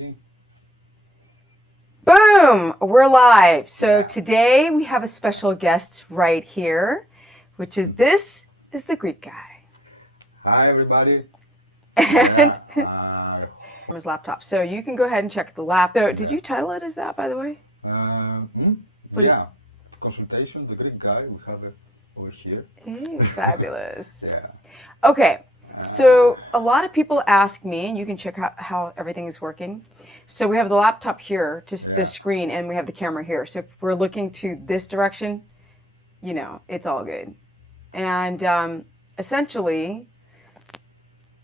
Okay. Boom! We're live. So today we have a special guest right here, which is this is the Greek guy. Hi, everybody. And Yeah. from his laptop. So you can go ahead and check the lap. So did you title it as that, by the way? What Yeah. Consultation, the Greek guy. We have it over here. Fabulous. Yeah. Okay. So a lot of people ask me, and you can check out how everything is working. So we have the laptop here, just this screen, and we have the camera here. So if we're looking to this direction, you know, it's all good. And essentially,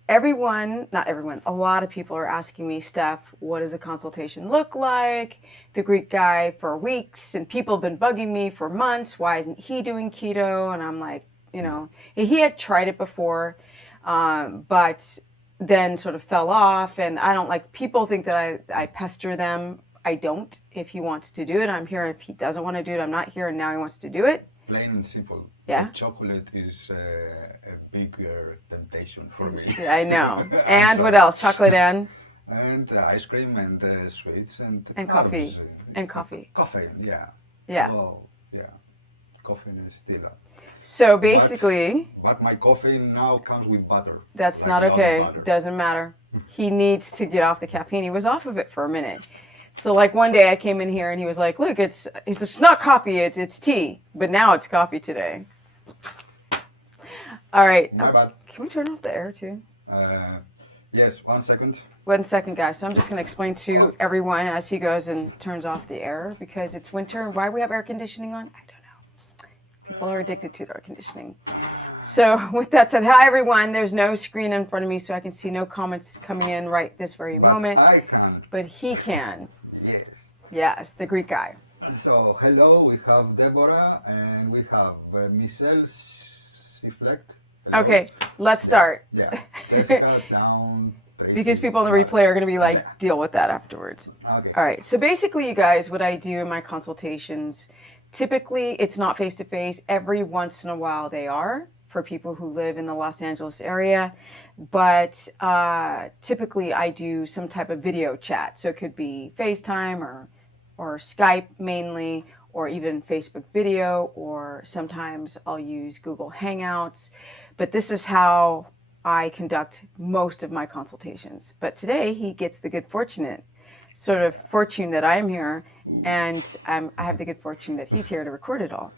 not everyone, a lot of people are asking me, Steph, what does a consultation look like? The Greek guy for weeks, and people have been bugging me for months. Why isn't he doing keto? And I'm like, you know, he had tried it before, but then sort of fell off. And I don't like, people think that I pester them. I don't. If he wants to do it, I'm here. If he doesn't want to do it, I'm not here. And now he wants to do it. Plain and simple. Yeah. The chocolate is a bigger temptation for me. Yeah, I know. And what else? Chocolate and ice cream and sweets and coffee. carbs. And coffee. Coffee, yeah. Yeah. Oh, yeah. Coffee is still up. So basically, But my coffee now comes with butter. that's Like not a lot of okay. butter. Doesn't matter. He needs to get off the caffeine. He was off of it for a minute. So like one day I came in here and he was like, look, it's not coffee, it's tea. But now it's coffee today. All right. My bad. Can we turn off the air too? Yes, 1 second. 1 second, guys. So I'm just going to explain to everyone as he goes and turns off the air because it's winter. Why we have air conditioning on? I don't know. People are addicted to air conditioning. So with that said, hi everyone. There's no screen in front of me so I can see no comments coming in right this very moment. I can. But he can. Yes. Yes, the Greek guy. So, hello, we have Deborah and we have Michelle Siflect. Okay, let's start. Yeah. Jessica down. Tracy. Because people in the replay are going to be like, deal with that afterwards. Okay. All right, so basically, you guys, what I do in my consultations, typically it's not face-to-face. Every once in a while they are for people who live in the Los Angeles area. But typically I do some type of video chat. So it could be FaceTime or Skype mainly, or even Facebook video, or sometimes I'll use Google Hangouts. But this is how I conduct most of my consultations. But today he gets the good fortune that I am here, and I have the good fortune that he's here to record it all.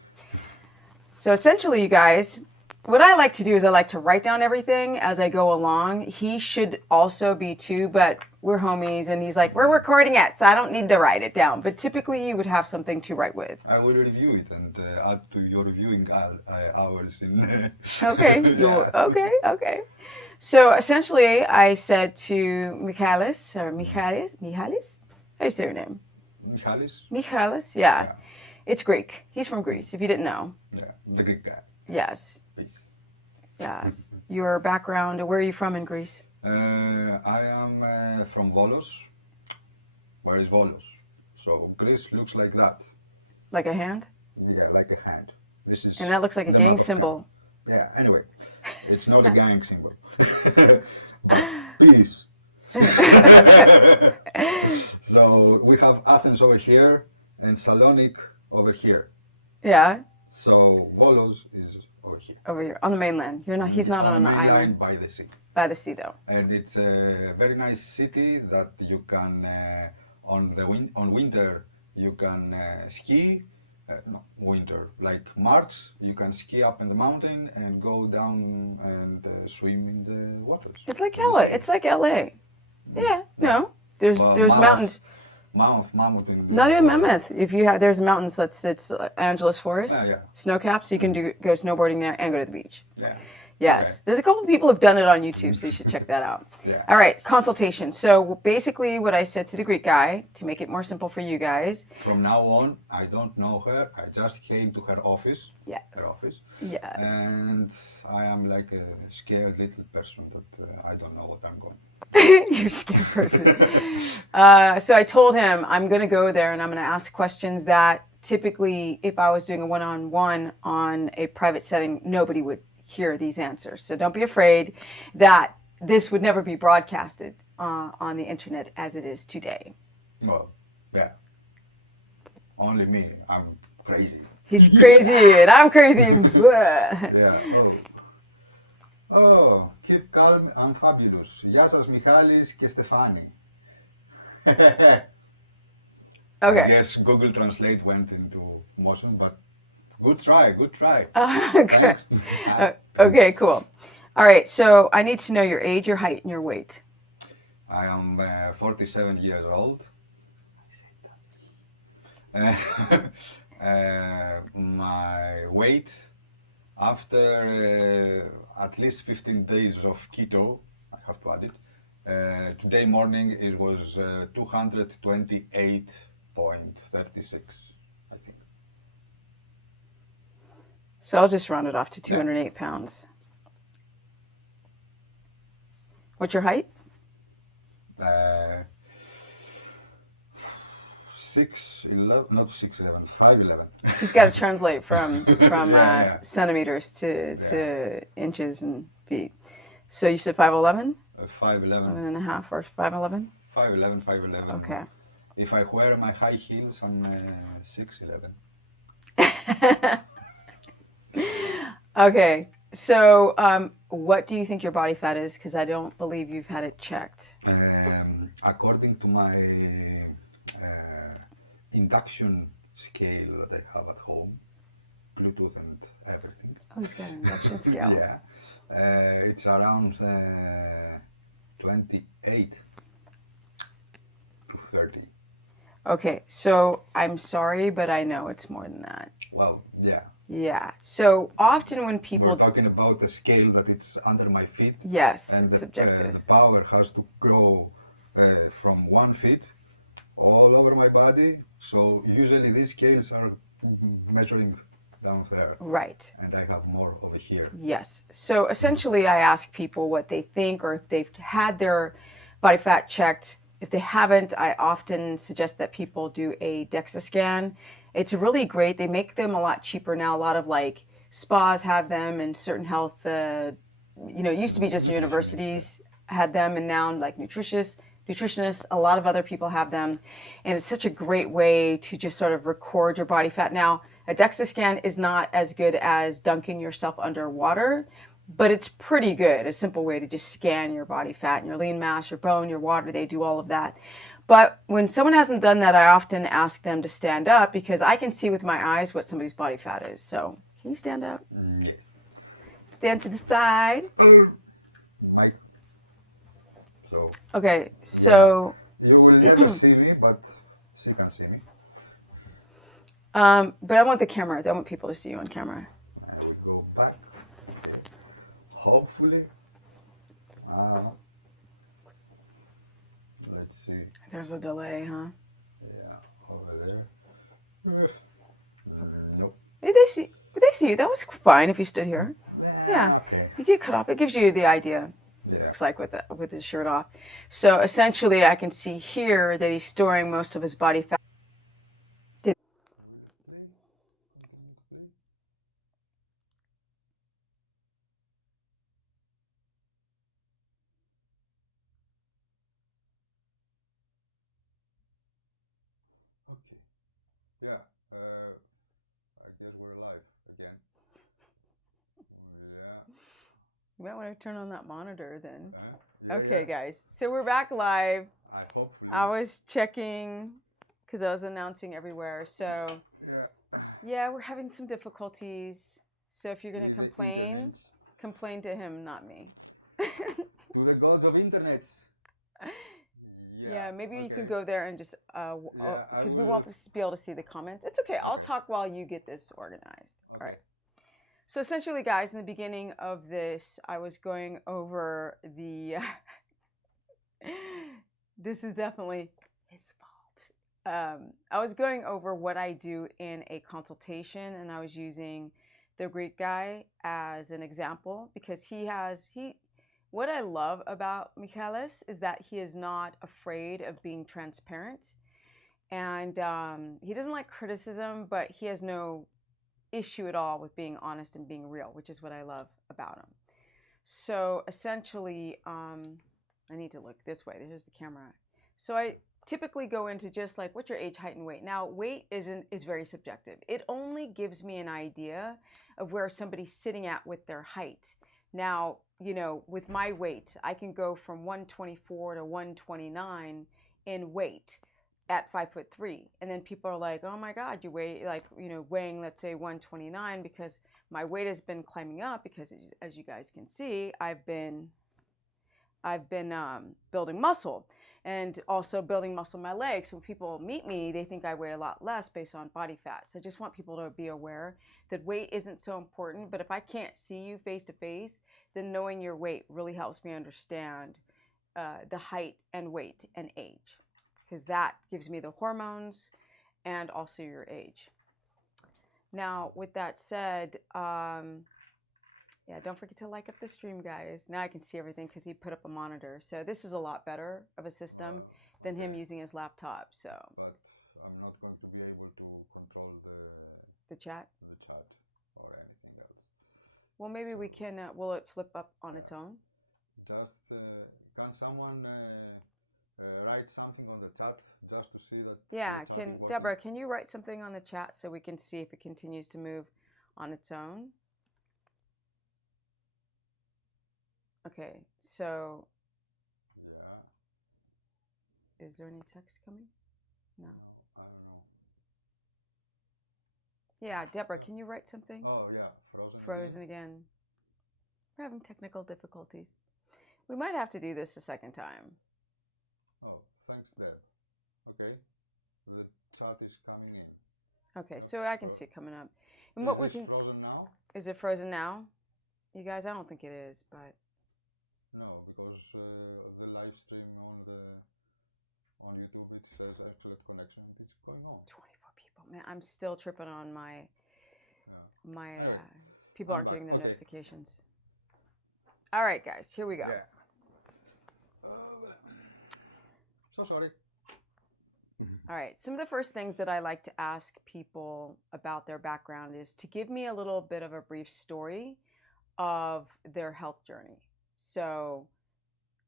So essentially, you guys, what I like to do is I like to write down everything as I go along. He should also be too, but we're homies, and he's like, we're recording it, so I don't need to write it down. But typically, you would have something to write with. I will review it and add to your reviewing hours in. Okay. Yeah. Okay. So essentially, I said to Michalis, how do you say your name? Michalis, yeah. It's Greek. He's from Greece, if you didn't know. Yeah, the Greek guy. Yes. Peace. Yes. Your background, where are you from in Greece? I am from Volos. Where is Volos? So Greece looks like that. Like a hand? Yeah, like a hand. This is. And that looks like a gang symbol. Yeah. Anyway, it's not a gang symbol. But peace. So we have Athens over here and Salonik over here. Yeah. So Volos is over here. Over here on the mainland. He's not on the island. By the sea. By the sea, though. And it's a very nice city that you can on winter you can ski. Winter like March you can ski up in the mountain and go down and swim in the waters. It's like LA. It's like LA. Yeah. No. There's mountains. Mammoth. Not even Mammoth. There's mountains. It's Angeles Forest. Yeah. Snow caps. You can go snowboarding there and go to the beach. Yeah. Yes. Okay. There's a couple of people who've done it on YouTube, so you should check that out. Yeah. All right. Consultation. So basically what I said to the Greek guy, to make it more simple for you guys. From now on, I don't know her. I just came to her office. Yes. Her office. Yes. And I am like a scared little person that I don't know what I'm going. You're a scared person. So I told him I'm going to go there and I'm going to ask questions that typically if I was doing a one-on-one on a private setting, nobody would hear these answers. So don't be afraid that this would never be broadcasted. on the internet as it is today. Well, yeah. Only me. I'm crazy. He's crazy and I'm crazy. Yeah. Oh, keep calm and fabulous. Γεια σας Μιχάλης και Στεφάνη. I Okay. guess Google Translate went into motion, but good try, good try. Okay. Okay, cool. All right, so I need to know your age, your height, and your weight. I am 47 years old. My weight after at least 15 days of keto, I have to add it. Today morning it was 228.36, I think. So I'll just round it off to 208 pounds. What's your height? 6'11", not 6'11", 5'11". He's got to translate from Yeah. centimeters to inches and feet. So you said 5'11", 5'11", 11 and a half, or 5'11"? 5'11", 5'11". Okay. If I wear my high heels, I'm 6'11". Okay, so what do you think your body fat is? Because I don't believe you've had it checked. According to my induction scale that I have at home, Bluetooth and everything. Oh, he's got an induction scale. Yeah, it's around 28 to 30. Okay, so I'm sorry, but I know it's more than that. Well, yeah. Yeah. So often when people... We're talking about a scale that it's under my feet. Yes, and it's the, subjective. The power has to go from 1 feet all over my body. So usually these scales are measuring down there. Right. And I have more over here. Yes. So essentially I ask people what they think, or if they've had their body fat checked. If they haven't, I often suggest that people do a DEXA scan. It's really great. They make them a lot cheaper now. A lot of like spas have them, and certain health, it used to be just universities had them, and now like nutritionists, a lot of other people have them. And it's such a great way to just sort of record your body fat. Now, a DEXA scan is not as good as dunking yourself under water, but it's pretty good. A simple way to just scan your body fat and your lean mass, your bone, your water. They do all of that. But when someone hasn't done that, I often ask them to stand up, because I can see with my eyes what somebody's body fat is. So can you stand up? Yes. Stand to the side. So. Okay, so. You will never see me, but she can see me. But I want the camera. I want people to see you on camera. And we go back. Hopefully. Let's see. There's a delay, huh? Yeah, over there. Nope. They see you. That was fine if you stood here. Yeah. Okay. You get cut off. It gives you the idea. Yeah. Looks like with his shirt off. So essentially, I can see here that he's storing most of his body fat. Okay. Yeah. I guess we're alive again. Yeah. You might want to turn on that monitor then. Yeah, Okay, yeah. guys. So we're back live. Hopefully. I was checking because I was announcing everywhere. So yeah, we're having some difficulties. So if you're going to complain to him, not me. To the gods of internets. Yeah, maybe you can go there and just, because we will. won't be able to see the comments. It's okay. I'll talk while you get this organized. Okay. All right. So essentially, guys, in the beginning of this, I was going over the, this is definitely his fault. I was going over what I do in a consultation, and I was using the Greek guy as an example, because what I love about Michalis is that he is not afraid of being transparent, and he doesn't like criticism, but he has no issue at all with being honest and being real, which is what I love about him. So essentially, I need to look this way. There's the camera. So I typically go into just like, what's your age, height, and weight? Now, weight is very subjective. It only gives me an idea of where somebody's sitting at with their height. Now, you know, with my weight, I can go from 124 to 129 in weight at 5'3", and then people are like, "Oh my God, you weigh like, you know, weighing, let's say 129," because my weight has been climbing up because, as you guys can see, I've been building muscle and also building muscle in my legs. So when people meet me, they think I weigh a lot less based on body fat. So I just want people to be aware that weight isn't so important. But if I can't see you face to face, then knowing your weight really helps me understand the height and weight and age, because that gives me the hormones and also your age. Now, with that said, yeah, don't forget to like up the stream, guys. Now I can see everything because he put up a monitor. So this is a lot better of a system than him using his laptop. So. But I'm not going to be able to control the chat or anything else. Well, maybe we can. Will it flip up on its own? Just can someone write something on the chat just to see that? Yeah. Can Deborah? Can you write something on the chat so we can see if it continues to move on its own? Okay, so. Yeah. Is there any text coming? No. I don't know. Yeah, Deborah, can you write something? Oh, yeah, frozen. Frozen again. We're having technical difficulties. We might have to do this a second time. Oh, thanks, Deb. Okay, the chat is coming in. Okay, so I can see it coming up. And what we can. Frozen now? Is it frozen now? You guys, I don't think it is, but. No, because the live stream on YouTube, it says excellent connection. It's going on. 24 people. Man, I'm still tripping on my people aren't getting the notifications. All right, guys, here we go. Yeah. So sorry. All right. Some of the first things that I like to ask people about their background is to give me a little bit of a brief story of their health journey. So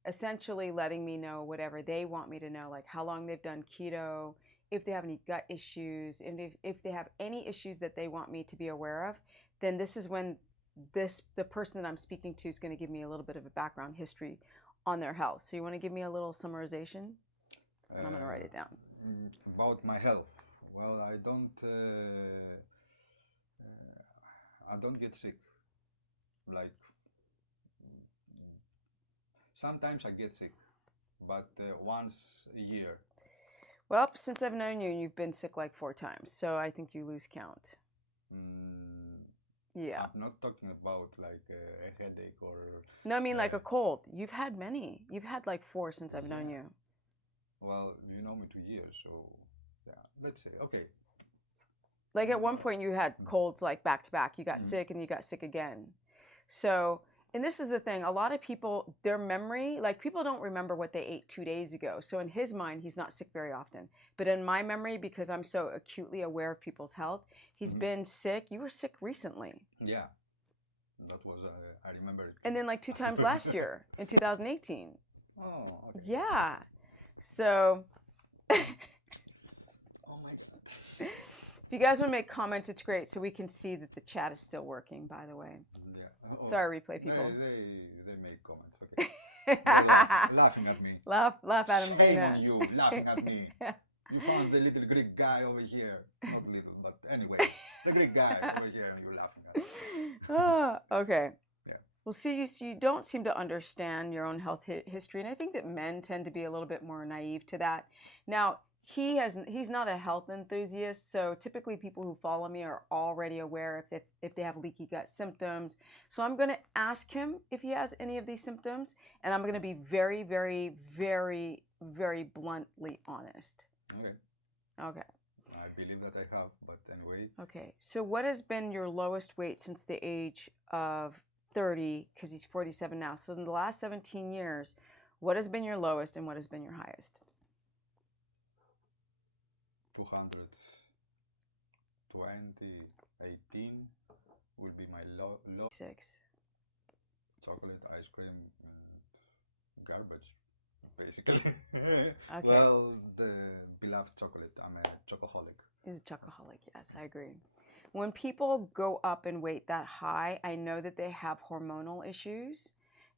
essentially letting me know whatever they want me to know, like how long they've done keto, if they have any gut issues, and if they have any issues that they want me to be aware of, then this is when the person that I'm speaking to is going to give me a little bit of a background history on their health. So you want to give me a little summarization? And I'm going to write it down. About my health. Well, I don't get sick. Like, sometimes I get sick, but once a year. Well, since I've known you, you've been sick like 4 times, so I think you lose count. Yeah. I'm not talking about like a headache or... No, I mean like a cold. You've had many. You've had like 4 since I've known you. Well, you know me 2 years, so yeah, let's say, okay. Like at one point you had colds like back to back. You got sick and you got sick again. So, and this is the thing, a lot of people, their memory, like people don't remember what they ate 2 days ago. So in his mind, he's not sick very often. But in my memory, because I'm so acutely aware of people's health, he's been sick. You were sick recently. Yeah, that was, I remember it. And then like 2 times last year in 2018. Oh, okay. Yeah. So, oh my God. If you guys want to make comments, it's great. So we can see that the chat is still working, by the way. Yeah. Sorry, replay people. They make comments, okay. Laughing at me. Laugh at him. Shame on you, laughing at me. You found the little Greek guy over here. Not little, but anyway. The Greek guy over here and you're laughing at me. Okay. Yeah. Well, see, you don't seem to understand your own health history, and I think that men tend to be a little bit more naive to that. Now, he's not a health enthusiast, so typically people who follow me are already aware if they have leaky gut symptoms. So I'm going to ask him if he has any of these symptoms, and I'm going to be very, very, very, very bluntly honest. Okay. Okay. I believe that I have, but anyway. Okay. So what has been your lowest weight since the age of 30, because he's 47 now. So in the last 17 years, what has been your lowest and what has been your highest? 220, 18 will be my low. 6. Chocolate, ice cream, and garbage. basically. Okay. Well, the beloved chocolate. I'm a chocoholic. Is chocoholic, yes, I agree. When people go up in weight that high, I know that they have hormonal issues.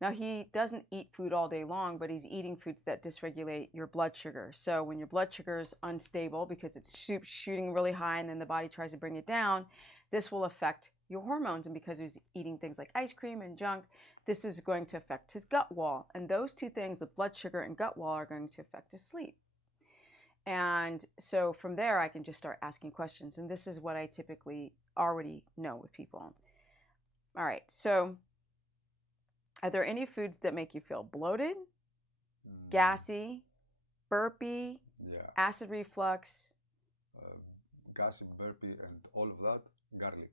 Now, he doesn't eat food all day long, but he's eating foods that dysregulate your blood sugar. So when your blood sugar is unstable because it's shooting really high and then the body tries to bring it down, this will affect your hormones. And because he's eating things like ice cream and junk, this is going to affect his gut wall. And those two things, the blood sugar and gut wall, are going to affect his sleep. And so from there, I can just start asking questions. And this is what I typically already know with people. All right. So are there any foods that make you feel bloated, gassy, burpy, Yeah. acid reflux? Gassy, burpy, and all of that. Garlic.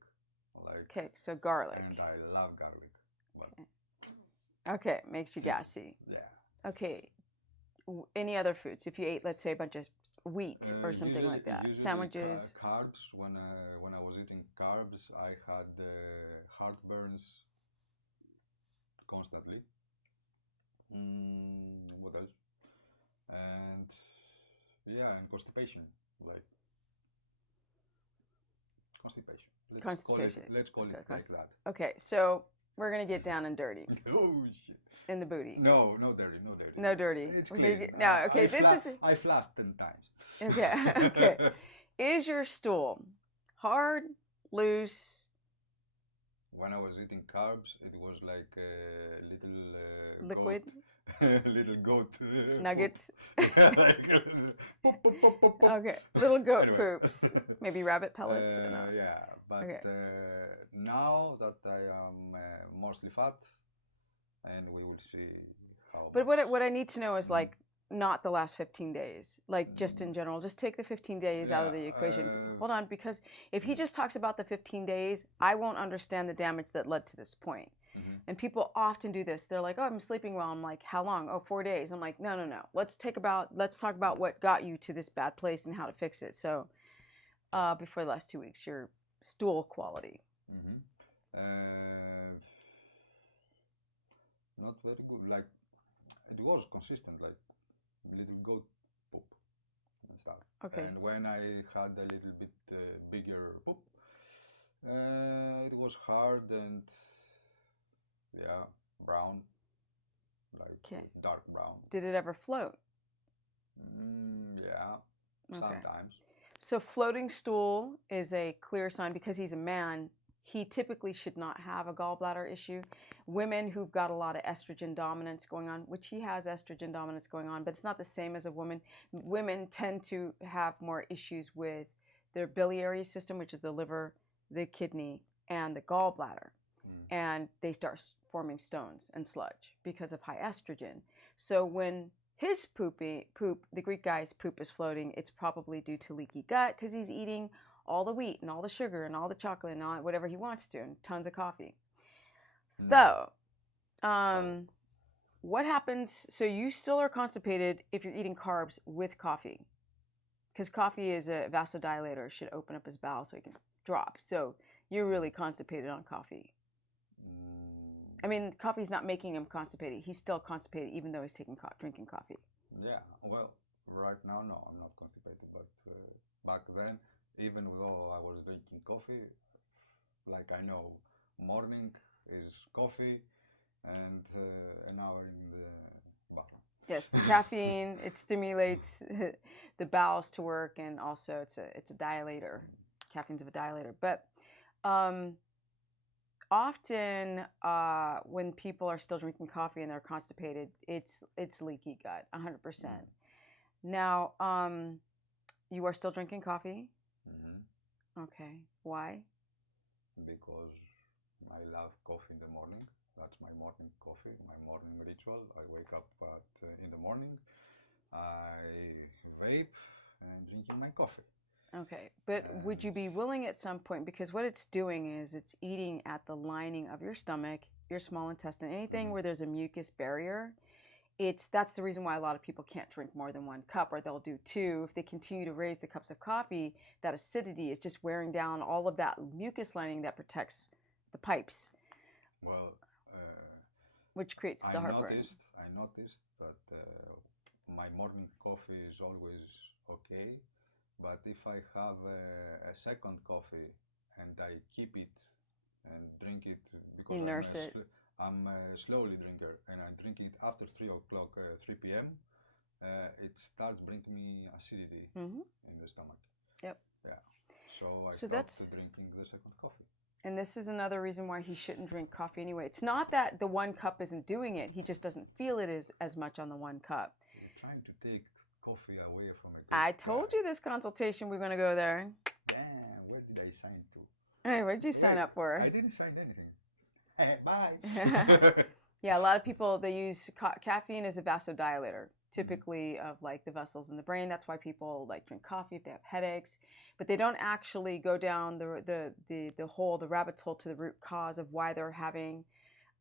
Like. Okay. So garlic. And I love garlic. But okay. Makes you gassy. yeah. Okay. Any other foods? If you ate, let's say, a bunch of wheat or something like that, sandwiches. Carbs. When I was eating carbs, I had heartburns constantly. What else? And yeah, and constipation. Like constipation. Let's call it like that. Okay, so we're gonna get down and dirty. Oh shit. In the booty. No, no dirty, no dirty. No dirty. It's clean. No, okay, I flashed 10 times. Okay, okay. Is your stool hard, loose? When I was eating carbs, it was like a little liquid, goat, little goat nuggets. Poop, poop, poop, poop, poop. Okay, little goat Anyway. poops. Maybe rabbit pellets. No. Yeah, but now that I am mostly fat, and we will see how. But what I need to know is like not the last 15 days, like just in general. Just take the 15 days out of the equation. Hold on, because if he just talks about the 15 days, I won't understand the damage that led to this point. And people often do this. They're like, oh, I'm sleeping well. I'm like, how long? Oh, 4 days. I'm like, no. Let's talk about what got you to this bad place and how to fix it. So before the last 2 weeks, your stool quality. Not very good. Like, it was consistent, like little goat poop and stuff. Okay. And when I had a little bit bigger poop, it was hard and brown, like dark brown. Did it ever float? Yeah, sometimes. So floating stool is a clear sign because he's a man. He typically should not have a gallbladder issue. Women who've got a lot of estrogen dominance going on, which he has estrogen dominance going on, but it's not the same as a woman. Women tend to have more issues with their biliary system, which is the liver, the kidney, and the gallbladder. And they start forming stones and sludge because of high estrogen. So when his poop, the Greek guy's poop is floating, it's probably due to leaky gut because he's eating all the wheat and all the sugar and all the chocolate and all whatever he wants to and tons of coffee. So, what happens? So you still are constipated if you're eating carbs with coffee, because coffee is a vasodilator, should open up his bowel so he can drop. So you're really constipated on coffee. I mean, coffee's not making him constipated. He's still constipated even though he's drinking coffee. Yeah, well, right now, no, I'm not constipated. But back then, even though I was drinking coffee, like I know, morning is coffee and an hour in the bathroom. Yes, caffeine, it stimulates the bowels to work, and also it's a dilator. Caffeine's a dilator. But often when people are still drinking coffee and they're constipated, it's leaky gut, 100%. Now, you are still drinking coffee? Okay. Why? Because I love coffee in the morning. That's my morning coffee, my morning ritual. I wake up in the morning, I vape, and I'm drinking my coffee. Okay, but would you be willing at some point, because what it's doing is it's eating at the lining of your stomach, your small intestine, anything where there's a mucus barrier. That's the reason why a lot of people can't drink more than 1 cup, or they'll do 2. If they continue to raise the cups of coffee, that acidity is just wearing down all of that mucus lining that protects the pipes. Well, which creates the heartburn. I noticed that my morning coffee is always okay. But if I have a second coffee and I keep it and drink it You because nurse it. I'm a slowly drinker and I drink it after 3 o'clock, 3 p.m. It starts bringing me acidity Mm-hmm. in the stomach. Yep. Yeah. So I So stopped drinking the second coffee. and this is another reason why he shouldn't drink coffee anyway. It's not that the one cup isn't doing it. He just doesn't feel it as much on the one cup. You're trying to take coffee away from a good I told you this consultation we're going to go there. Damn, where did I sign to? Hey, what did you sign up for? I didn't sign anything. Bye. Yeah, a lot of people, they use caffeine as a vasodilator, typically of like the vessels in the brain. That's why people like drink coffee if they have headaches, but they don't actually go down the rabbit's hole to the root cause of why they're having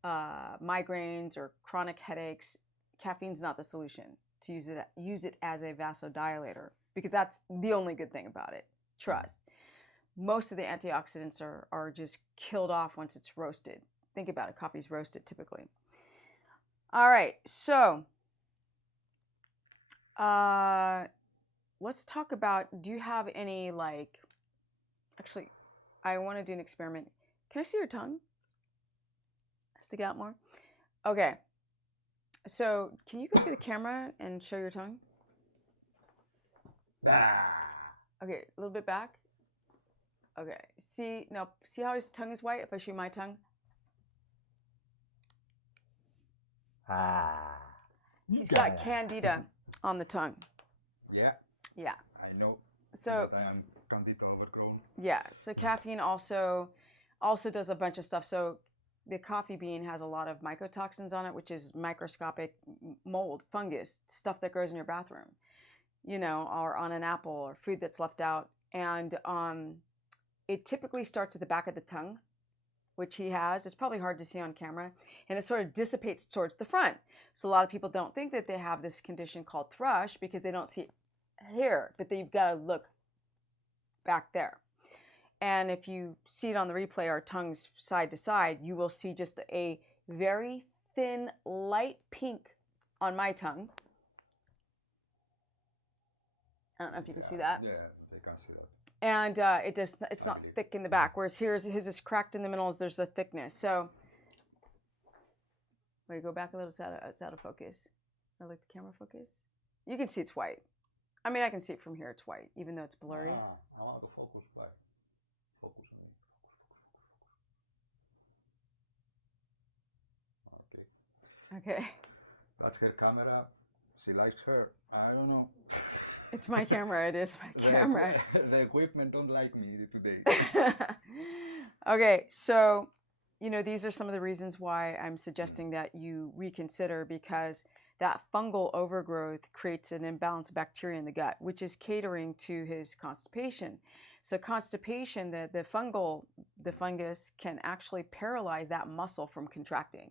migraines or chronic headaches. Caffeine's not the solution. To use it as a vasodilator, because that's the only good thing about it. Trust. Most of the antioxidants are just killed off once it's roasted. Think about it. Coffee's roasted typically. All right, so let's talk about, do you have any actually, I want to do an experiment. Can I see your tongue? Stick out more? Okay. So can you go to the camera and show your tongue? Okay, a little bit back. Okay, see how his tongue is white? If I show you my tongue. He's got candida on the tongue. Yeah. Yeah. I know. So that I am candida overgrown. Yeah. So caffeine also does a bunch of stuff. So the coffee bean has a lot of mycotoxins on it, which is microscopic mold, fungus, stuff that grows in your bathroom, or on an apple or food that's left out. And it typically starts at the back of the tongue, which he has. It's probably hard to see on camera. And it sort of dissipates towards the front. So a lot of people don't think that they have this condition called thrush because they don't see it here, but you've got to look back there. And if you see it on the replay, our tongues side to side, you will see just a very thin, light pink on my tongue. I don't know if you can see that. Yeah, they can see that. And it's not thick in the back, whereas his is cracked in the middle. There's a thickness. So, wait, go back a little. It's out of focus. I like the camera focus. You can see it's white. I mean, I can see it from here. It's white, even though it's blurry. I want to focus. Bye. Focus on me. Okay. That's her camera. She likes her. I don't know. It's my camera. It is my camera. The equipment don't like me today. Okay, so these are some of the reasons why I'm suggesting that you reconsider, because that fungal overgrowth creates an imbalance of bacteria in the gut, which is catering to his constipation. So constipation, the fungus can actually paralyze that muscle from contracting,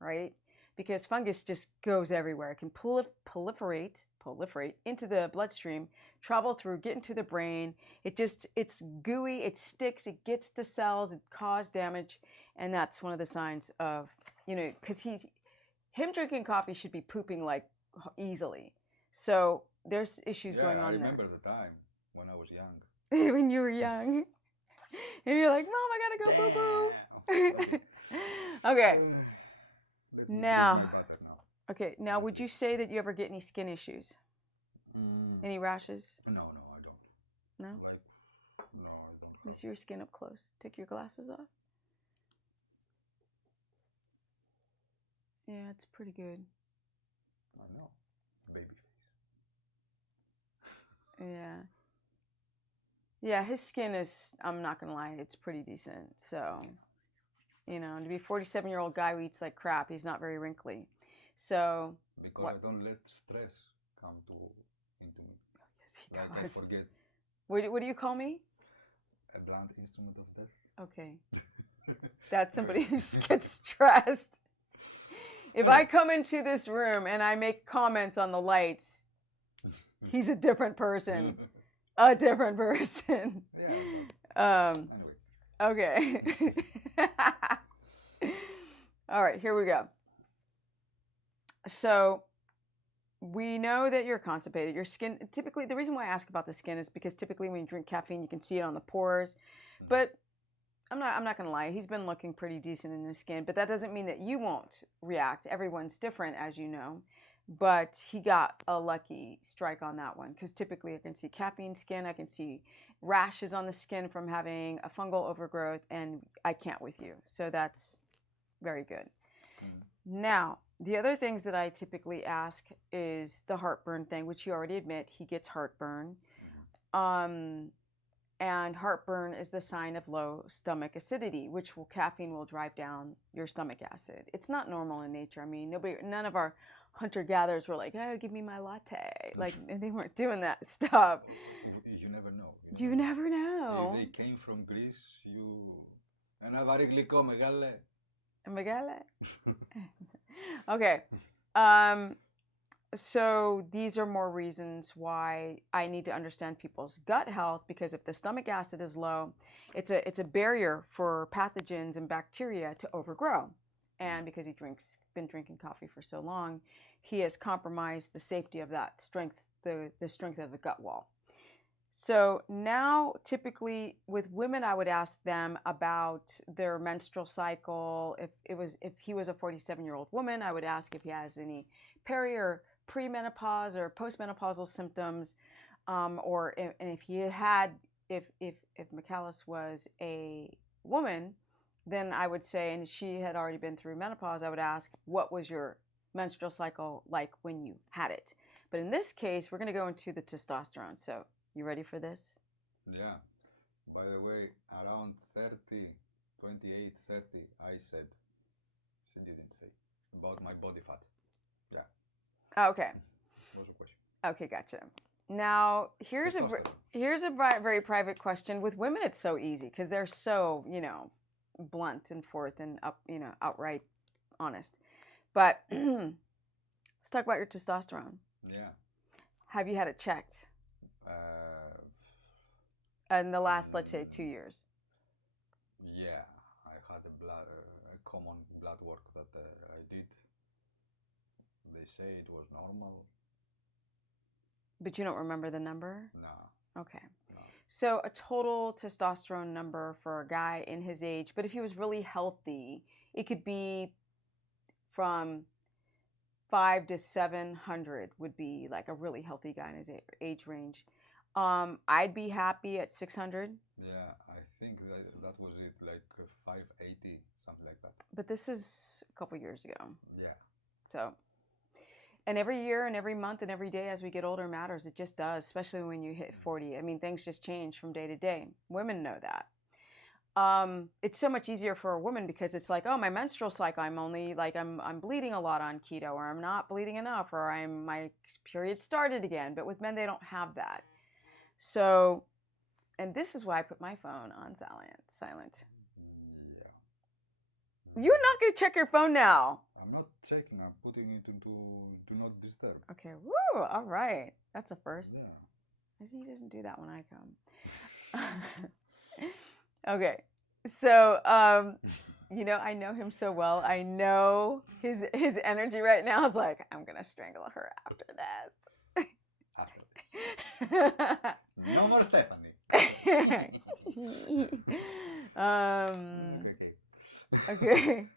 right? Because fungus just goes everywhere. It can proliferate into the bloodstream, travel through, get into the brain. It's gooey, it sticks, it gets to cells, it causes damage. And that's one of the signs of, because him drinking coffee should be pooping like easily. So there's issues going on there. I remember the time when I was young. When you were young. And you're like, Mom, I gotta go poo-poo. Okay. Now, would you say that you ever get any skin issues? Any rashes? No, I don't. No? No, I don't. Let me see your skin up close. Take your glasses off. Yeah, it's pretty good. I know. Baby face. Yeah. Yeah, his skin is, I'm not going to lie, it's pretty decent. So, to be a 47-year-old guy who eats like crap, he's not very wrinkly. So. Because I don't let stress come into me. Oh, yes, he does. I forget. What do you call me? A blunt instrument of death. Okay. That's somebody who gets stressed. If I come into this room and I make comments on the lights, he's a different person. A different person. Yeah. Anyway. Okay. All right, here we go. So we know that you're constipated. Your skin, typically, the reason why I ask about the skin is because typically when you drink caffeine, you can see it on the pores. But I'm not going to lie. He's been looking pretty decent in his skin, but that doesn't mean that you won't react. Everyone's different, as you know. But he got a lucky strike on that one because typically I can see caffeine skin, I can see rashes on the skin from having a fungal overgrowth, and I can't with you. So that's very good. Now, the other things that I typically ask is the heartburn thing, which you already admit he gets heartburn. And heartburn is the sign of low stomach acidity, which caffeine will drive down your stomach acid. It's not normal in nature. I mean, none of our hunter-gatherers were like, oh, give me my latte. Like, they weren't doing that stuff. You never know. You never know. If they came from Greece, Ένα βαρύ γλυκό, μεγάλε. Megale? Okay. So these are more reasons why I need to understand people's gut health, because if the stomach acid is low, it's a barrier for pathogens and bacteria to overgrow. And because been drinking coffee for so long, he has compromised the safety of that strength, the strength of the gut wall. So now, typically with women, I would ask them about their menstrual cycle. If he was a 47-year-old woman, I would ask if he has any peri or premenopause or postmenopausal symptoms, if Michaelis was a woman, then I would say, and she had already been through menopause, I would ask, what was your menstrual cycle like when you had it? But in this case, we're going to go into the testosterone. So you ready for this? Yeah. By the way, around 30, 28, 30, I said. She didn't say. About my body fat. Yeah. Okay. What's the question? Okay, gotcha. Now, here's a very private question. With women, it's so easy because they're so, blunt and forth and outright honest. But let's talk about your testosterone. Yeah. Have you had it checked? In the last, let's say, 2 years. Yeah, I had a common blood work that I did. They say it was normal. But you don't remember the number? No. Okay. No. So a total testosterone number for a guy in his age, but if he was really healthy, it could be from 500 to 700 would be like a really healthy guy in his age range. I'd be happy at 600. Yeah, I think that was it, like 580, something like that. But this is a couple years ago. Yeah. So, and every year and every month and every day as we get older matters. It just does, especially when you hit 40. I mean, things just change from day to day. Women know that. It's so much easier for a woman because it's like, oh, my menstrual cycle, I'm bleeding a lot on keto, or I'm not bleeding enough, or my period started again. But with men, they don't have that. So, and this is why I put my phone on silent. Yeah. You're not going to check your phone now. I'm not checking. I'm putting it into do not disturb. Okay. Woo. All right. That's a first. Yeah. He doesn't do that when I come. Okay. So, I know him so well. I know his energy right now is like, I'm going to strangle her after this. After this. No more Stephanie. Okay.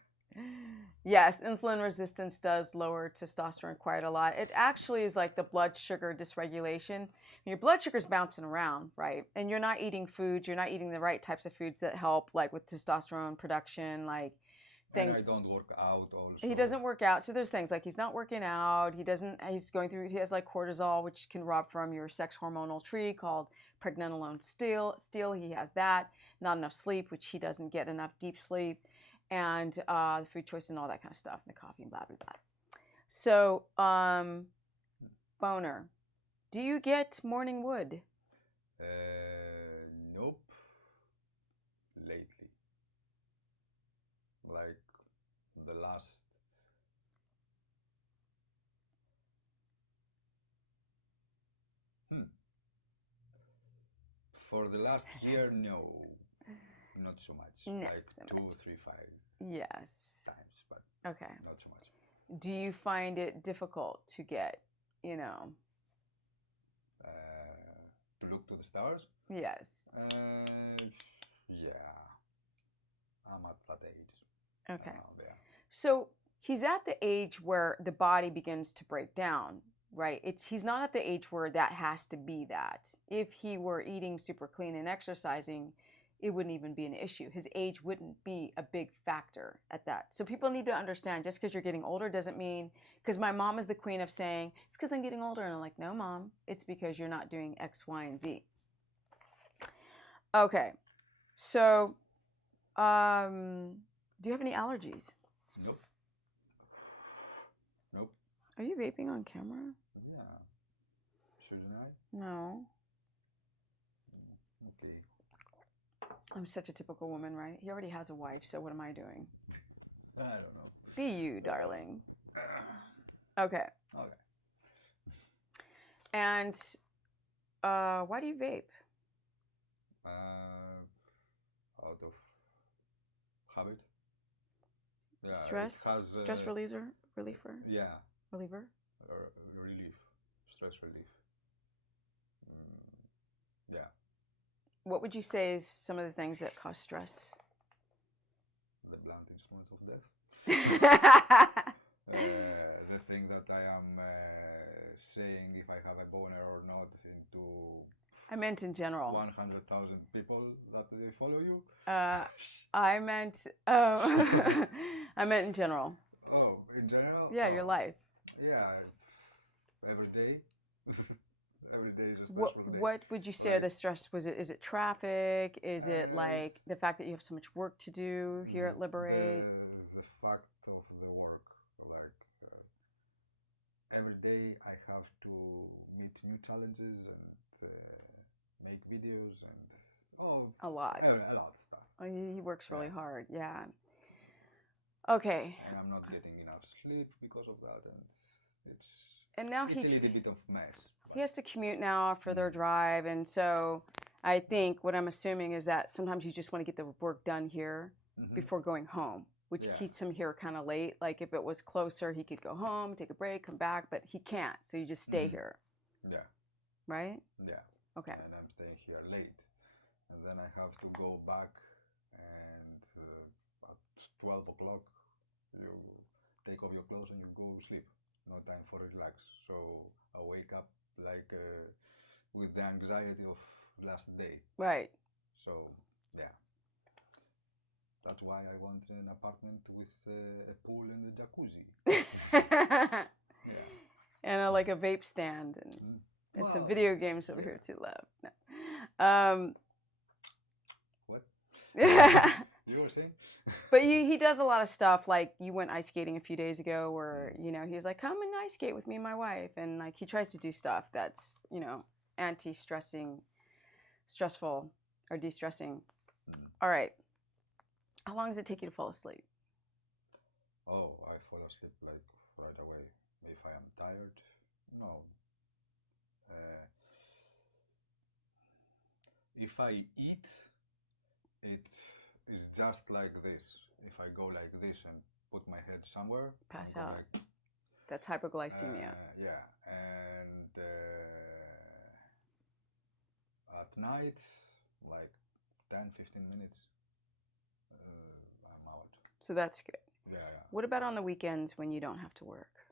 Yes, insulin resistance does lower testosterone quite a lot. It actually is like the blood sugar dysregulation. Your blood sugar's bouncing around, right? And you're not eating foods, you're not eating the right types of foods that help, like with testosterone production, like things. And I don't work out also. He doesn't work out. So there's things like he's not working out. He has like cortisol, which can rob from your sex hormonal tree called pregnenolone steal. He has that. Not enough sleep, which he doesn't get enough deep sleep. And the food choice and all that kind of stuff, and the coffee and blah, blah, blah. So, boner, do you get morning wood? Nope. Lately. Like the last for the last year, no. Not so much. Like 2, 3, 5 Yes. times, but okay. not so much. Do you find it difficult to get you know? To look to the stars? Yes. Yeah, I'm at that age. Okay. Yeah. So he's at the age where the body begins to break down, right? He's not at the age where that has to be that. If he were eating super clean and exercising, it wouldn't even be an issue. His age wouldn't be a big factor at that. So people need to understand just because you're getting older doesn't mean, because my mom is the queen of saying, it's because I'm getting older. And I'm like, no, mom, it's because you're not doing X, Y, and Z. Okay. So, do you have any allergies? Nope. Nope. Are you vaping on camera? Yeah. Shouldn't I? No. Okay. I'm such a typical woman, right? He already has a wife, so what am I doing? I don't know. Be you, darling. Okay. Okay. And why do you vape? Out of habit. Yeah, Stress? it has, Stress reliever? Yeah, Reliever? relief, stress relief. Yeah, What would you say is some of the things that cause stress? the blunt instruments of death. The thing that I am saying if I have a boner or not into I meant in general. 100,000 people that they follow you. I meant I meant in general. Oh, in general? Yeah, your life. Yeah, every day. Every day is a stressful day. What would you say are the stress? Is it traffic? Is it like the fact that you have so much work to do here at Liberate? The fact of the work, like every day I have to meet new challenges and make videos and A lot. a lot of stuff. Oh, he works really hard. Yeah. Okay. And I'm not getting enough sleep because of that, and it's now a little bit of mess. He has to commute now for their drive, and so I think what I'm assuming is that sometimes you just want to get the work done here before going home, which keeps him here kind of late. Like if it was closer, he could go home, take a break, come back, but he can't, so you just stay here. Yeah. Right? Yeah. Okay. And I'm staying here late, and then I have to go back, and at 12 o'clock you take off your clothes and you go sleep. No time for relax. So I wake up like with the anxiety of last day. Right. So yeah, that's why I want an apartment with a pool and a jacuzzi. Yeah. And like a vape stand and some video games over here too loud. No. What? Yeah. You were saying? But he does a lot of stuff. Like you went ice skating a few days ago where, he was like, come and ice skate with me and my wife. And like he tries to do stuff that's, stressful or de-stressing. All right. How long does it take you to fall asleep? Oh, I fall asleep like right away. If I am tired, no. If I eat, it is just like this. If I go like this and put my head somewhere, pass out. That's hypoglycemia. Yeah, and at night, like 10-15 minutes, I'm out. So that's good. Yeah. What about on the weekends when you don't have to work?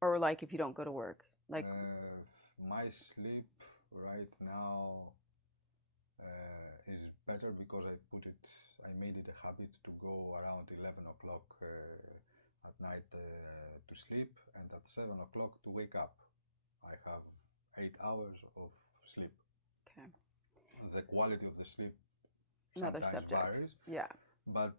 Or like if you don't go to work? Like my sleep right now is better because I made it a habit to go around 11 o'clock at night to sleep, and at 7 o'clock to wake up. I have 8 hours of sleep. Okay. The quality of the sleep another sometimes subject. varies. Yeah. But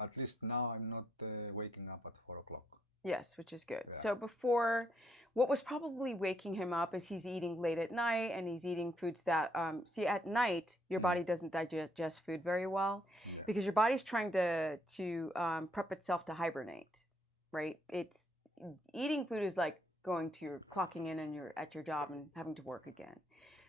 at least now I'm not waking up at 4 o'clock. Yes, which is good. Yeah. So before, what was probably waking him up is he's eating late at night and he's eating foods that, at night, your body doesn't digest food very well because your body's trying to prep itself to hibernate, right? It's eating food is like clocking in and you're at your job and having to work again.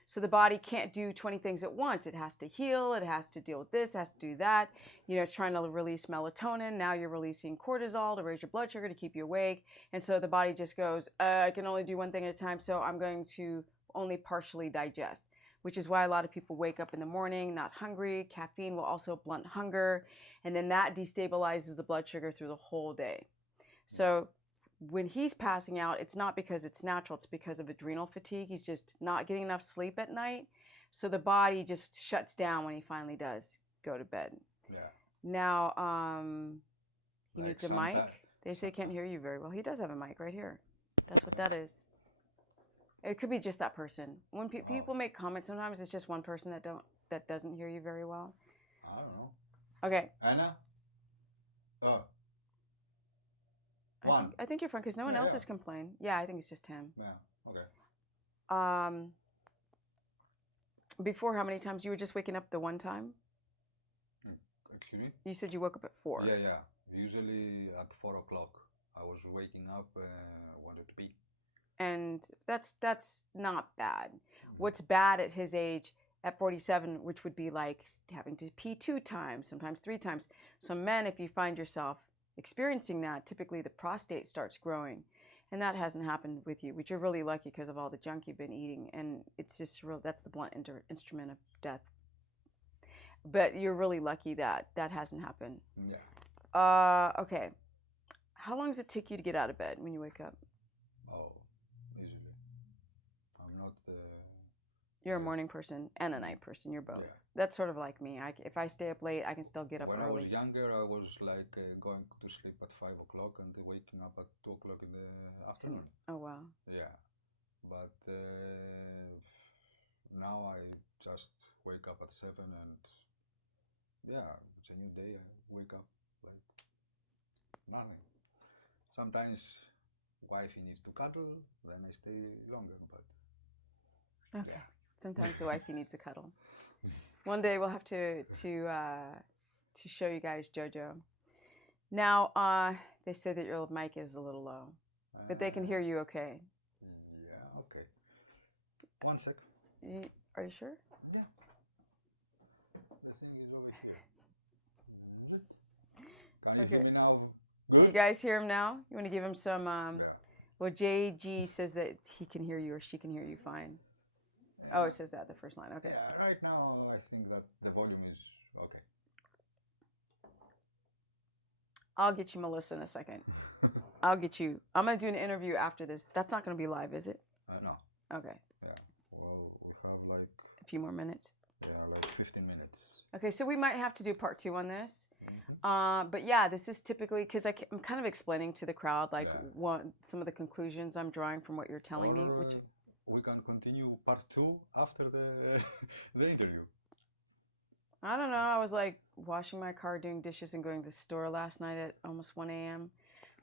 So the body can't do 20 things at once. It has to heal, it has to deal with this, it has to do that. You know, it's trying to release melatonin. Now you're releasing cortisol to raise your blood sugar to keep you awake. And so the body just goes, I can only do one thing at a time, so I'm going to only partially digest, which is why a lot of people wake up in the morning not hungry. Caffeine will also blunt hunger, and then that destabilizes the blood sugar through the whole day. So when he's passing out, it's not because it's natural, it's because of adrenal fatigue. He's just not getting enough sleep at night. So the body just shuts down when he finally does go to bed. Yeah. Now, he Like needs a mic. They say can't hear you very well. He does have a mic right here. That's what that is. It could be just that person. When people make comments, sometimes it's just one person that doesn't hear you very well. I don't know. Okay. Anna? I think you're fine because no one else has complained. Yeah, I think it's just him. Yeah. Okay. Before, how many times you were just waking up the one time? Excuse me? You said you woke up at 4. Yeah. Usually at 4 o'clock, I was waking up, wanted to pee. And that's not bad. What's bad at his age, at 47, which would be like having to pee 2 times, sometimes 3 times. So men, if you find yourself experiencing that, typically the prostate starts growing, and that hasn't happened with you, which you're really lucky because of all the junk you've been eating, and it's just real. That's the blunt instrument of death. But you're really lucky that that hasn't happened. Yeah. Okay. How long does it take you to get out of bed when you wake up? Oh, easily. I'm not. You're a morning person and a night person. You're both. Yeah. That's sort of like me. If I stay up late, I can still get up When early. I was younger, I was like going to sleep at 5 o'clock and waking up at 2 o'clock in the afternoon. Oh, wow. Yeah. But now I just wake up at 7 and yeah, it's a new day. I wake up like nothing. Sometimes wifey needs to cuddle, then I stay longer, but Okay. yeah. Sometimes the wifey needs a cuddle. One day we'll have to show you guys JoJo. Now, they say that your mic is a little low, but they can hear you okay. Yeah, okay. 1 sec. Are you sure? Yeah. The thing is over here. Can you hear me now? Can you guys hear him now? You want to give him some, well, JG says that he can hear you or she can hear you fine. Oh, it says that, the first line, okay. Yeah, right now I think that the volume is okay. I'll get you Melissa in a second. I'll get you. I'm going to do an interview after this. That's not going to be live, is it? No. Okay. Yeah, well, we have like... A few more minutes? Yeah, like 15 minutes. Okay, so we might have to do part 2 on this. But yeah, this is typically, because I'm kind of explaining to the crowd, like, some of the conclusions I'm drawing from what you're telling me. Which we can continue part 2 after the the interview. I don't know. I was like washing my car, doing dishes, and going to the store last night at almost 1 a.m.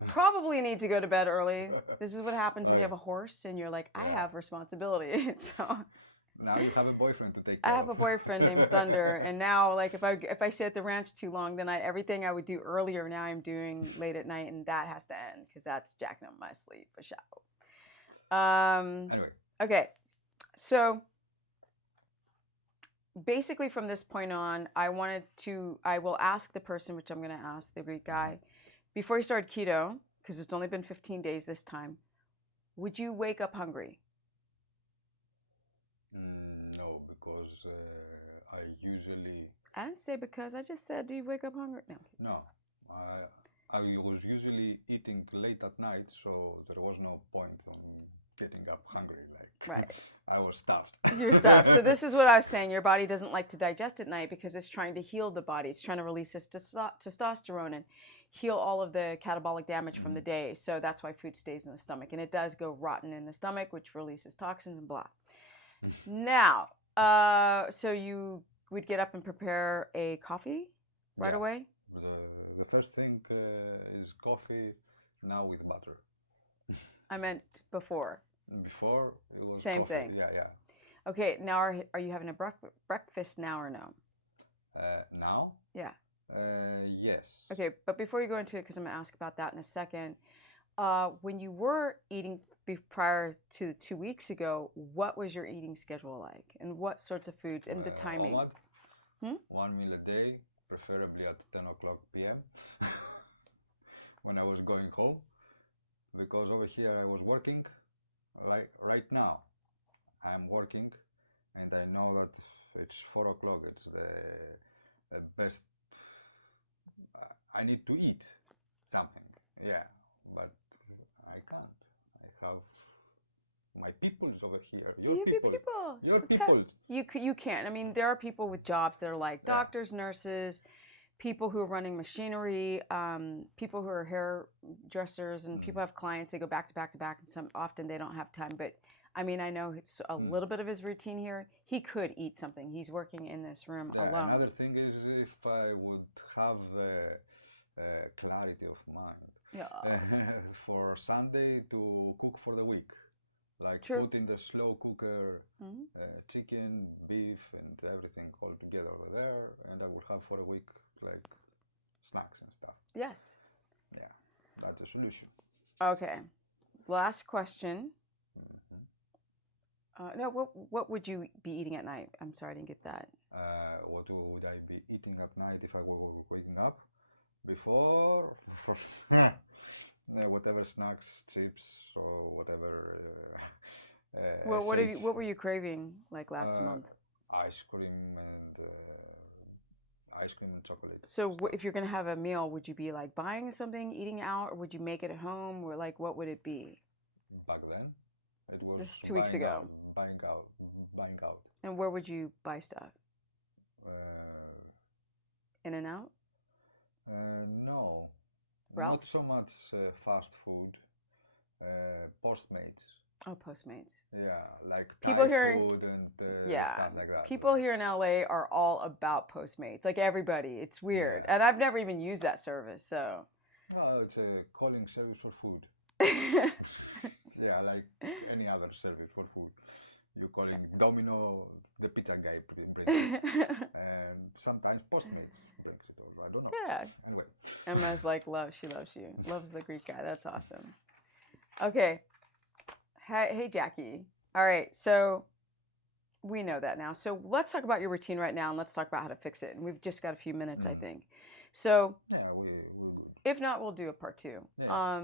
Probably need to go to bed early. This is what happens when you have a horse and you're like, I have responsibility. So now you have a boyfriend to take care of. I have a boyfriend named Thunder, and now like if I stay at the ranch too long, then everything I would do earlier now I'm doing late at night, and that has to end because that's jacking up my sleep for sure. Anyway. Okay, so basically from this point on, I will ask the person, which I'm going to ask the Greek guy, before he started keto, because it's only been 15 days this time, would you wake up hungry? No, because I usually... I didn't say because, I just said, do you wake up hungry? No. No, I was usually eating late at night, so there was no point on getting up hungry. Like, right. I was stuffed. You're stuffed. So this is what I was saying. Your body doesn't like to digest at night because it's trying to heal the body. It's trying to release its testosterone and heal all of the catabolic damage from the day. So that's why food stays in the stomach. And it does go rotten in the stomach, which releases toxins and blah. Now, so you would get up and prepare a coffee right away? The first thing is coffee, now with butter. I meant before. Before, it was same coffee. thing. Yeah. Okay, now are you having a breakfast now or no? Now? Yeah. Yes. Okay, but before you go into it, because I'm going to ask about that in a second, when you were eating prior to 2 weeks ago, what was your eating schedule like, and what sorts of foods, and the timing? Omad, 1 meal a day, preferably at 10 o'clock p.m. when I was going home, because over here I was working. Like right now, I'm working, and I know that it's 4 o'clock. It's the best. I need to eat something, yeah, but I can't. I have my peoples over here. Your You have your people. people. Your That's people. you can't. I mean, there are people with jobs that are like Yeah. doctors, nurses, people who are running machinery, people who are hairdressers, and people have clients. They go back to back to back, and some often they don't have time. But I mean, I know it's a little bit of his routine here. He could eat something. He's working in this room Yeah, alone. another thing is if I would have the clarity of mind Yeah. for Sunday to cook for the week, like True. put in the slow cooker chicken, beef, and everything all together over there, and I will have for a week like snacks and stuff. Yes. Yeah, that's a solution. Okay. Last question. No, what would you be eating at night? I'm sorry, I didn't get that. What would I be eating at night if I were waking up? Before, whatever snacks, chips, or whatever. Well, sweets. what were you craving like last month? Ice cream and chocolate. So if you're gonna have a meal, would you be like buying something, eating out, or would you make it at home, or like what would it be? Back then, it was This is 2 weeks ago. Buying out. And where would you buy stuff? In and out? No, Ralph's? not so much fast food. Postmates. Oh, Postmates. Yeah, like People Thai here, food and yeah, stuff like that. people here in LA are all about Postmates. Like everybody, it's weird, and I've never even used that service. So, well, it's a calling service for food. Yeah, like any other service for food. You calling Domino, the pizza guy brings it, and sometimes Postmates brings it also. I don't know. Yeah. Anyway, Emma's like, she loves you, loves the Greek guy. That's awesome. Okay. Hey, Jackie. All right, so we know that now. So let's talk about your routine right now, and let's talk about how to fix it. And we've just got a few minutes, I think. So yeah, we good. If not, we'll do a part two. Yeah.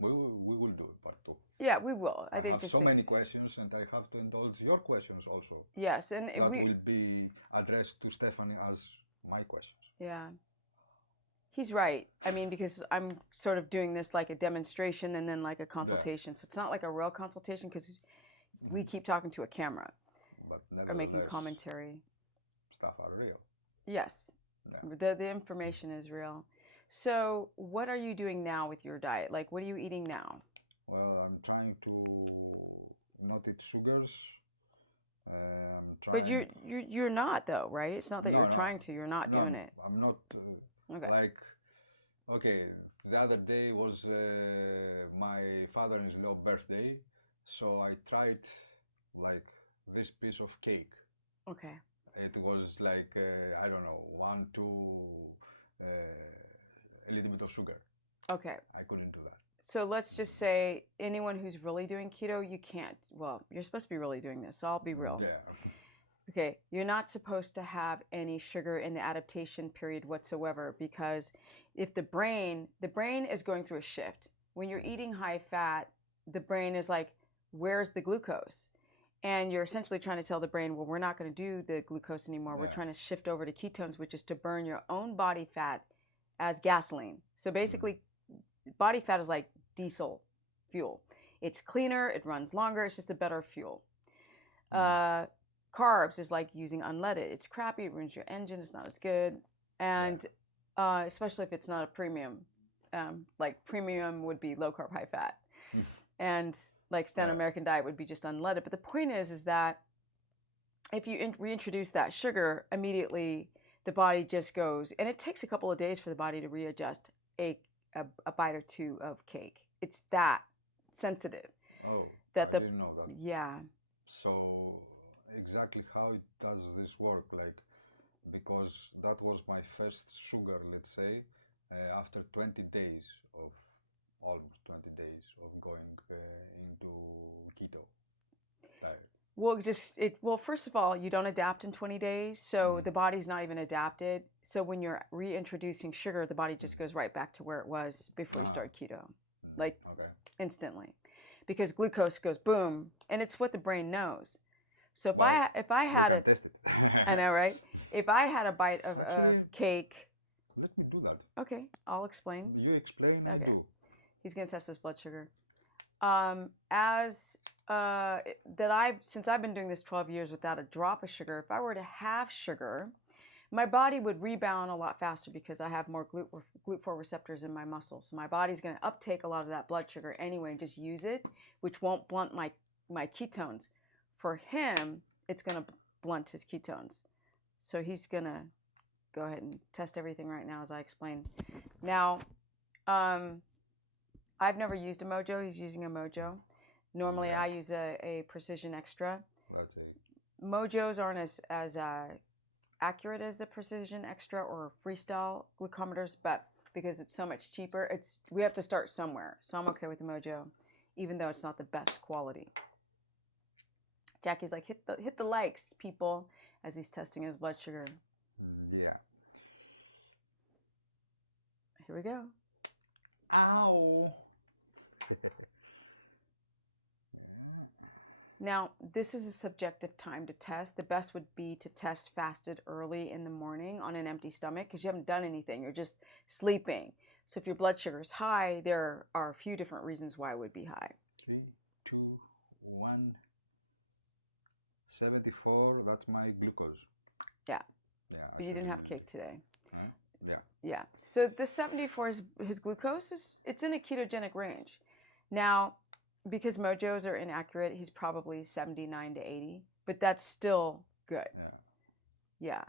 We will do a part two. Yeah, we will. I think have so many questions, and I have to indulge your questions also. Yes, and that will be addressed to Stephanie as my questions. Yeah. He's right. I mean, because I'm sort of doing this like a demonstration and then like a consultation. Yeah. So it's not like a real consultation because we keep talking to a camera or making commentary. Stuff are real. Yes. Yeah. The information is real. So what are you doing now with your diet? Like, what are you eating now? Well, I'm trying to not eat sugars. But you're not though, right? It's not that you're trying to. You're not doing it. I'm not. Okay. The other day was my father-in-law's birthday, so I tried like this piece of cake. Okay. It was like I don't know, 1, 2, a little bit of sugar. Okay. I couldn't do that. So let's just say anyone who's really doing keto, you can't. Well, you're supposed to be really doing this, so I'll be real. Yeah. Okay, you're not supposed to have any sugar in the adaptation period whatsoever, because if the brain is going through a shift. When you're eating high fat, the brain is like, where's the glucose? And you're essentially trying to tell the brain, well, we're not going to do the glucose anymore. Yeah. We're trying to shift over to ketones, which is to burn your own body fat as gasoline. So basically, body fat is like diesel fuel. It's cleaner, it runs longer, it's just a better fuel. Carbs is like using unleaded. It's crappy, it ruins your engine, it's not as good. And especially if it's not a premium. Like premium would be low carb, high fat. And like standard American diet would be just unleaded. But the point is that if you reintroduce that sugar, immediately the body just goes, and it takes a couple of days for the body to readjust a bite or two of cake. It's that sensitive. Oh, I didn't know that. Yeah. So exactly how does this work? Like, because that was my first sugar, let's say, after 20 days of almost 20 days of going into keto diet? Well, first of all, you don't adapt in 20 days, so the body's not even adapted. So when you're reintroducing sugar, the body just goes right back to where it was before you start keto, like instantly, because glucose goes boom, and it's what the brain knows. So if I had a, I know, right? If I had a bite of cake, let me do that. Okay, I'll explain. You explain. Okay. I do. He's gonna test his blood sugar. Since I've been doing this 12 years without a drop of sugar, if I were to have sugar, my body would rebound a lot faster because I have more GLUT4 receptors in my muscles. So my body's going to uptake a lot of that blood sugar anyway and just use it, which won't blunt my ketones. For him, it's going to blunt his ketones. So he's going to go ahead and test everything right now as I explain. Now, I've never used a Mojo. He's using a Mojo. Normally, I use a Precision Extra. Mojos aren't as accurate as the Precision Extra or Freestyle glucometers, but because it's so much cheaper, we have to start somewhere. So I'm okay with the Mojo, even though it's not the best quality. Jackie's like, hit the likes, people, as he's testing his blood sugar. Yeah. Here we go. Ow. Now, this is a subjective time to test. The best would be to test fasted early in the morning on an empty stomach because you haven't done anything. You're just sleeping. So if your blood sugar is high, there are a few different reasons why it would be high. 3, 2, 1, 74. That's my glucose. Yeah. Yeah. But you didn't have cake today. Yeah. Yeah. So the 74 is his glucose. It's in a ketogenic range. Now, because Mojos are inaccurate, he's probably 79 to 80, but that's still good. Yeah.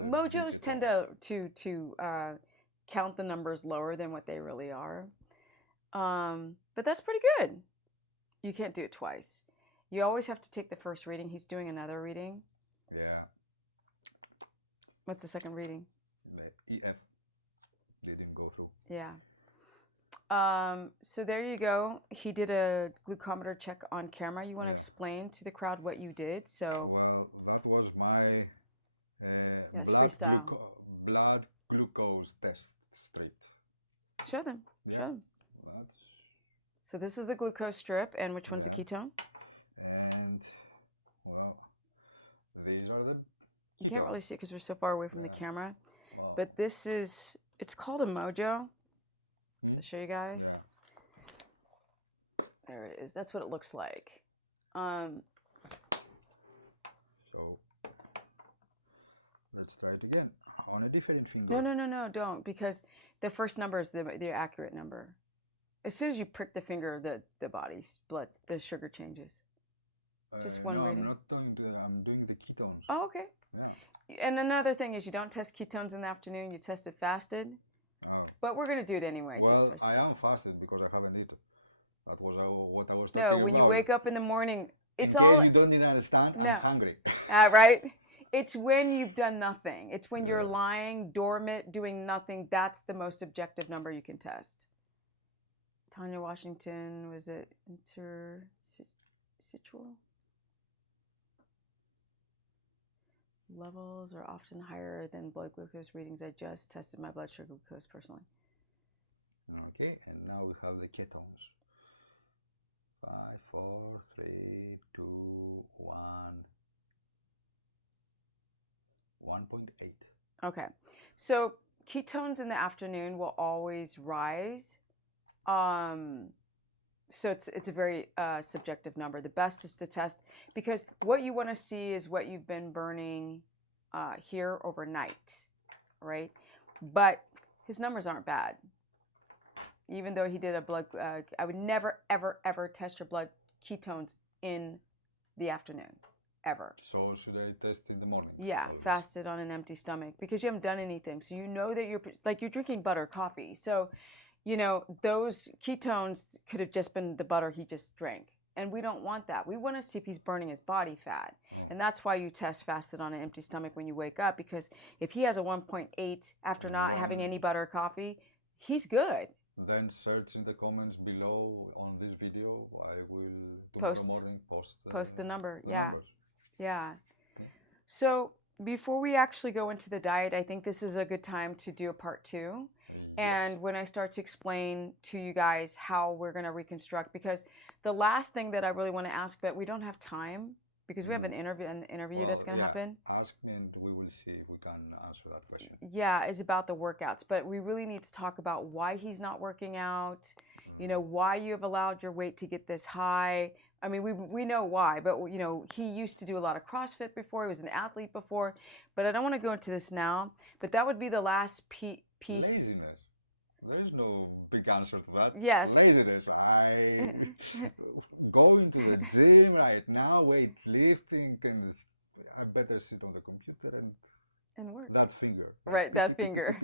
Mojos tend to count the numbers lower than what they really are, but that's pretty good. You can't do it twice. You always have to take the first reading. He's doing another reading. Yeah. What's the second reading? EF. They didn't go through. Yeah. So there you go. He did a glucometer check on camera. You want to explain to the crowd what you did? Well, that was my blood glucose test strip. Show them. Yeah. Show them. So this is the glucose strip, and which one's the ketone? And well, these are the. You can't really see it because we're so far away from the camera, but it's called a Mojo. So I'll show you guys. Yeah. There it is. That's what it looks like. So let's try it again on a different finger. No, don't, because the first number is the accurate number. As soon as you prick the finger, the body's blood, the sugar changes. Just one reading. I'm doing the ketones. Oh, okay. Yeah. And another thing is you don't test ketones in the afternoon. You test it fasted. But we're going to do it anyway. Well, I am fasted because I haven't eaten. That was what I was talking about. No, when you wake up in the morning, it's all... you don't even understand, I'm hungry. Right? It's when you've done nothing. It's when you're lying, dormant, doing nothing. That's the most objective number you can test. Tanya Washington, was it interstitial? Levels are often higher than blood glucose readings. I just tested my blood sugar glucose personally. Okay, and now we have the ketones. 5, 4, 3, 2, 1. 1.8. Okay, so ketones in the afternoon will always rise. So it's a very subjective number. The best is to test, because what you want to see is what you've been burning here overnight, right? But his numbers aren't bad. Even though he did a blood, I would never, ever, ever test your blood ketones in the afternoon, ever. So should I test in the morning? Yeah, fasted on an empty stomach, because you haven't done anything. So you know that you're drinking butter coffee. So you know, those ketones could have just been the butter he just drank. And we don't want that. We want to see if he's burning his body fat. And that's why you test fasted on an empty stomach when you wake up, because if he has a 1.8 after not having any butter or coffee, he's good. then search in the comments below on this video. I will tomorrow Post morning post post the number. the Yeah. numbers. Yeah. So before we actually go into the diet, I think this is a good time to do a part 2. Yes. And when I start to explain to you guys how we're going to reconstruct, because the last thing that I really want to ask, but we don't have time because we have an interview that's Well, going to yeah. happen. Ask me and we will see if we can answer that question. Yeah, is about the workouts, but we really need to talk about why he's not working out, you know, why you have allowed your weight to get this high. I mean, we know why, but you know, he used to do a lot of CrossFit before. He was an athlete before, but I don't want to go into this now. But that would be the last piece. Laziness. There is no big answer to that. Yes. Laziness. I going to the gym right now, weightlifting, and I better sit on the computer And work. that finger. Right, that finger.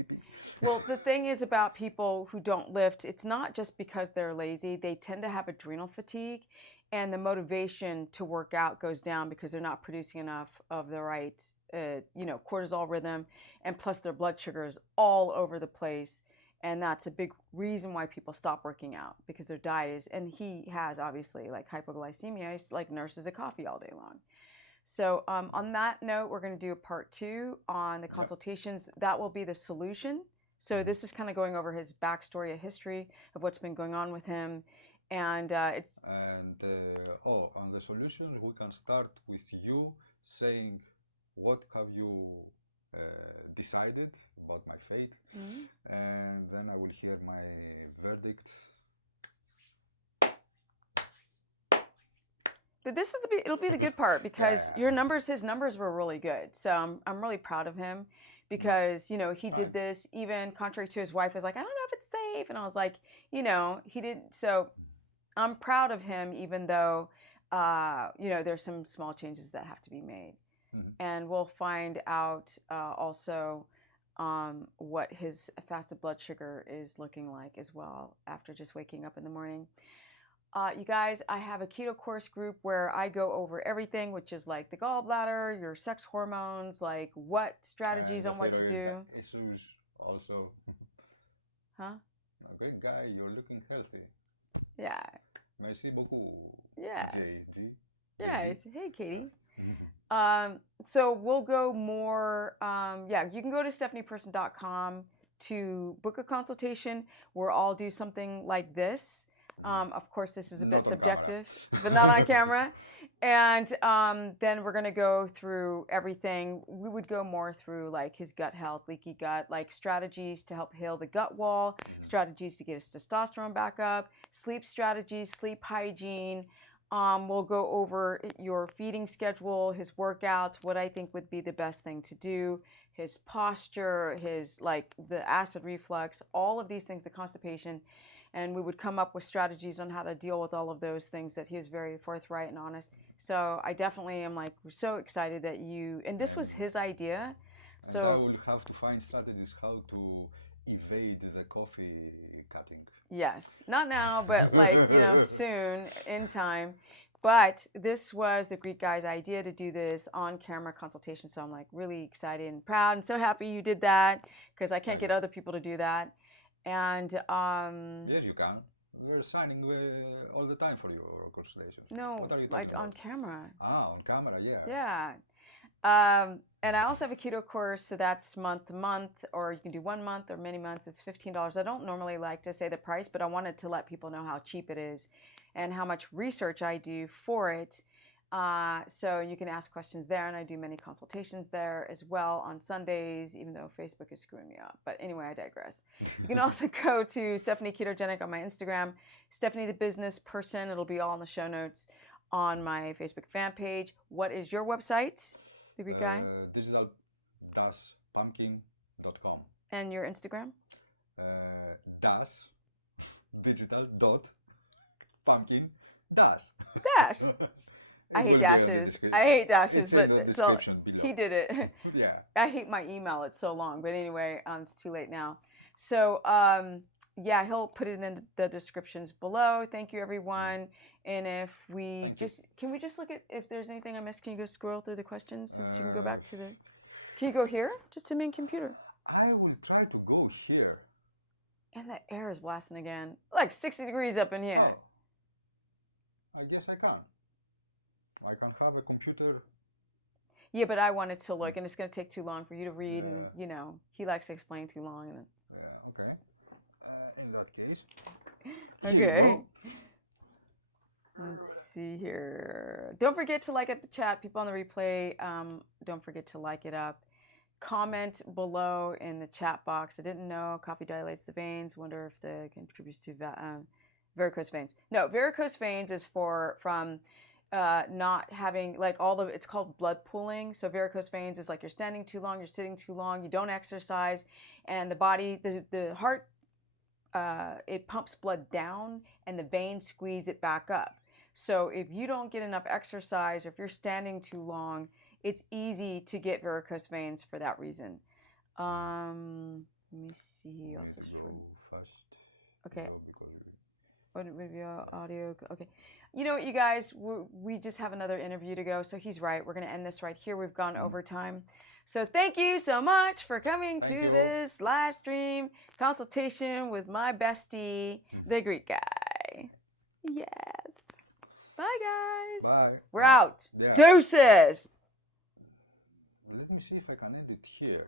Well, the thing is about people who don't lift, it's not just because they're lazy. They tend to have adrenal fatigue, and the motivation to work out goes down because they're not producing enough of the right, cortisol rhythm, and plus their blood sugar is all over the place. And that's a big reason why people stop working out, because their diet is, and he has obviously like hypoglycemia, he's like nurses a coffee all day long. So on that note, we're going to do a part 2 on the consultations. That will be the solution. So this is kind of going over his backstory, a history of what's been going on with him. And it's... And on the solution, we can start with you saying, what have you decided about my fate? Mm-hmm. And then I will hear my verdict. But this is it'll be the good part, because his numbers were really good. So I'm really proud of him, because, you know, he did this even contrary to his wife was like, I don't know if it's safe. And I was like, you know, he didn't. So I'm proud of him, even though, there's some small changes that have to be made. Mm-hmm. And we'll find out also what his fasted blood sugar is looking like as well after just waking up in the morning. You guys, I have a keto course group where I go over everything, which is like the gallbladder, your sex hormones, like what strategies on what to do. Issues also. Huh? Okay, guy, you're looking healthy. Yeah. Merci beaucoup. Yes. JG. Yes. Hey, Katie. So we'll go more. You can go to stephanieperson.com to book a consultation where I'll do something like this. Of course, this is a bit subjective, but not on camera. And then we're going to go through everything. We would go more through like his gut health, leaky gut, like strategies to help heal the gut wall, strategies to get his testosterone back up, sleep strategies, sleep hygiene. We'll go over your feeding schedule, his workouts, what I think would be the best thing to do, his posture, his like the acid reflux, all of these things, the constipation. And we would come up with strategies on how to deal with all of those things that he was very forthright and honest. So I definitely am like so excited that and this was his idea. So I will have to find strategies how to evade the coffee cutting. Yes, not now, but like, soon in time. But this was the Greek guy's idea to do this on-camera consultation. So I'm like really excited and proud and so happy you did that, because I can't get other people to do that. And yes, you can. They're signing all the time for your consultation. No, what are you like about? On camera. On camera, yeah. Yeah. And I also have a keto course, so that's month to month, or you can do 1 month or many months. It's $15. I don't normally like to say the price, but I wanted to let people know how cheap it is and how much research I do for it. So you can ask questions there, and I do many consultations there as well on Sundays, even though Facebook is screwing me up. But anyway, I digress. You can also go to Stephanie Ketogenic on my Instagram, Stephanie the Business Person. It'll be all in the show notes on my Facebook fan page. What is your website, the Greek guy? Digital-pumpkin.com. And your Instagram? Digital.pumpkin. Dash. I hate dashes. But it's all, he did it. Yeah. I hate my email. It's so long. But anyway, it's too late now. So, he'll put it in the descriptions below. Thank you, everyone. And if can we just look at if there's anything I missed? Can you go scroll through the questions since you can go back to can you go here? Just to main computer. I will try to go here. And the air is blasting again. Like 60 degrees up in here. Oh. I guess I can. I can have a computer. Yeah, but I wanted to look, and it's going to take too long for you to read, Yeah. and, you know, he likes to explain too long. And Yeah, okay. In that case. okay. Let's see here. Don't forget to like at the chat. People on the replay, don't forget to like it up. Comment below in the chat box. I didn't know coffee dilates the veins. Wonder if that contributes to varicose veins. No, varicose veins is from not having like it's called blood pooling. So varicose veins is like you're standing too long, you're sitting too long, you don't exercise, and the body, the heart, it pumps blood down, and the veins squeeze it back up. So if you don't get enough exercise, or if you're standing too long, it's easy to get varicose veins for that reason. Let me see. Also, okay. Audio. Okay. You know what, you guys? We just have another interview to go, so he's right. We're going to end this right here. We've gone over time. So thank you so much for coming to this live stream consultation with my bestie, the Greek guy. Yes. Bye, guys. Bye. We're out. Yeah. Deuces. Let me see if I can edit here.